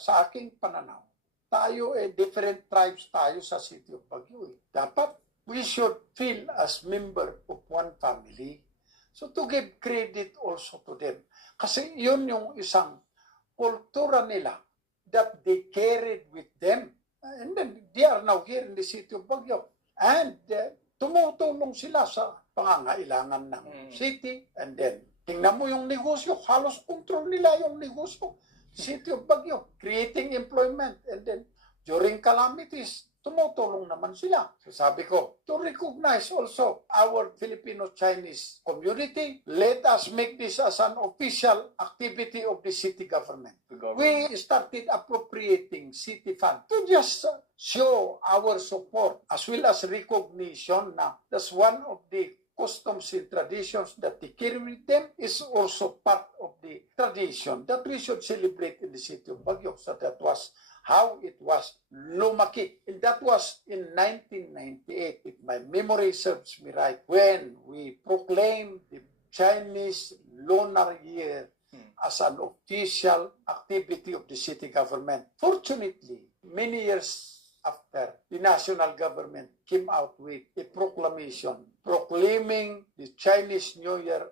Sa aking pananaw, tayo different tribes tayo sa City of Baguio. Dapat we should feel as member of one family. So to give credit also to them. Kasi yun yung isang kultura nila that they carried with them. And then they are now here in the City of Baguio. And tumutulong sila sa pangangailangan ng city. And then, tingnan mo yung negosyo, halos control nila yung negosyo. City of Baguio, creating employment. And then, during calamities, tumutulong naman sila. So sabi ko, to recognize also our Filipino-Chinese community, let us make this as an official activity of the city government. We started appropriating city fund to just show our support as well as recognition na that's one of the customs and traditions that they carry with them is also part of the tradition that we should celebrate in the City of Baguio. So that was how it was lumaki. And that was in 1998, if my memory serves me right, when we proclaimed the Chinese Lunar Year as an official activity of the city government. Fortunately, many years after, the national government came out with a proclamation proclaiming the Chinese New Year